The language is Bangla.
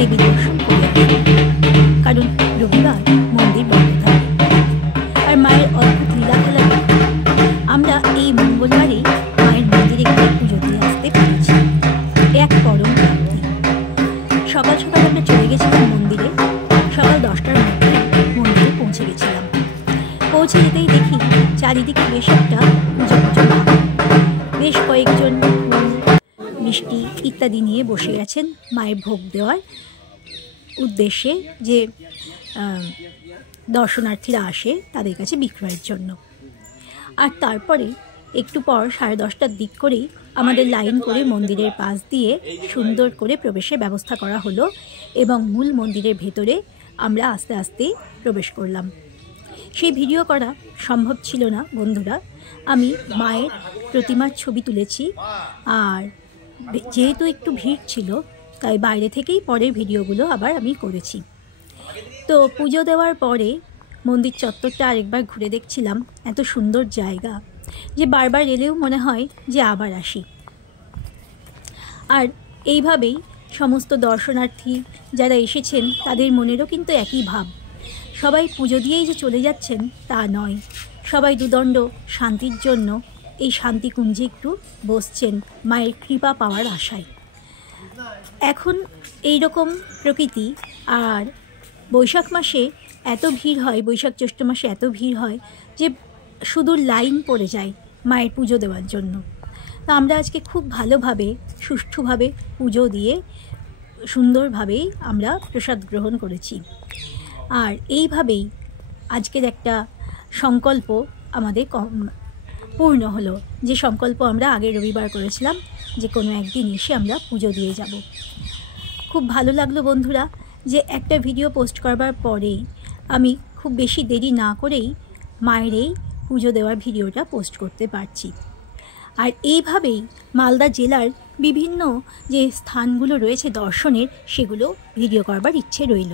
দেবী দর্শন করে আসি, কারণ রবিবার মন্দির বন্ধ থাকে। আর মায়ের অদ্ভুত লীলা খেলা দেখে আমরা এই মঙ্গলবারে মায়ের মন্দিরে গিয়ে পুজো দিয়ে আসতে পেরেছি। এক পরম প্রাপ্তি। সকাল সকাল আমরা চলে গেছিলাম মন্দিরে। সকাল 10টার মধ্যে মন্দিরে পৌঁছে গেছিলাম। পৌঁছে যেতেই দেখি চারিদিকে বেশ একটা পুজো পুজো ভাব। বেশ কয়েকজন মিষ্টি ইত্যাদি নিয়ে বসে গেছেন মায়ের ভোগ দেওয়ার উদ্দেশ্যে, যে দর্শনার্থীরা আসে তাদের কাছে বিক্রয়ের জন্য। আর তারপরে একটু পর 10:30টার দিক করেই আমাদের লাইন করে মন্দিরের পাশ দিয়ে সুন্দর করে প্রবেশের ব্যবস্থা করা হলো এবং মূল মন্দিরের ভেতরে আমরা আস্তে আস্তে প্রবেশ করলাম। সেই ভিডিও করা সম্ভব ছিল না বন্ধুরা। আমি মায়ের প্রতিমার ছবি তুলেছি, আর যেহেতু একটু ভিড় ছিল তাই বাইরে থেকেই পরের ভিডিওগুলো আবার আমি করেছি। তো পুজো দেওয়ার পরে মন্দির চত্বরটা আরেকবার ঘুরে দেখছিলাম। এত সুন্দর জায়গা যে বারবার এলেও মনে হয় যে আবার আসি। আর এইভাবেই সমস্ত দর্শনার্থী যারা এসেছেন তাদের মনেরও কিন্তু একই ভাব। সবাই পুজো দিয়েই যে চলে যাচ্ছেন তা নয়, সবাই দুদণ্ড শান্তির জন্য এই শান্তিকুঞ্জে একটু বসছেন মায়ের কৃপা পাওয়ার আশায়। এখন এই রকম প্রকৃতি, আর বৈশাখ মাসে এত ভিড় হয়, বৈশাখ জ্যৈষ্ঠ মাসে এত ভিড় হয় যে শুধু লাইন পড়ে যায় মায়ের পুজো দেওয়ার জন্য। তা আমরা আজকে খুব ভালোভাবে সুষ্ঠুভাবে পুজো দিয়ে সুন্দরভাবেই আমরা প্রসাদ গ্রহণ করেছি। আর এইভাবেই আজকের একটা সংকল্প আমাদের পূর্ণ হলো, যে সংকল্প আমরা আগের রবিবার করেছিলাম যে কোনো একদিন এসে আমরা পুজো দিয়ে যাব। খুব ভালো লাগলো বন্ধুরা যে একটা ভিডিও পোস্ট করবার পরেই আমি খুব বেশি দেরি না করেই মায়ের এই পুজো দেওয়ার ভিডিওটা পোস্ট করতে পারছি। আর এইভাবেই মালদা জেলার বিভিন্ন যে স্থানগুলো রয়েছে দর্শনের, সেগুলো ভিডিও করবার ইচ্ছে রইল।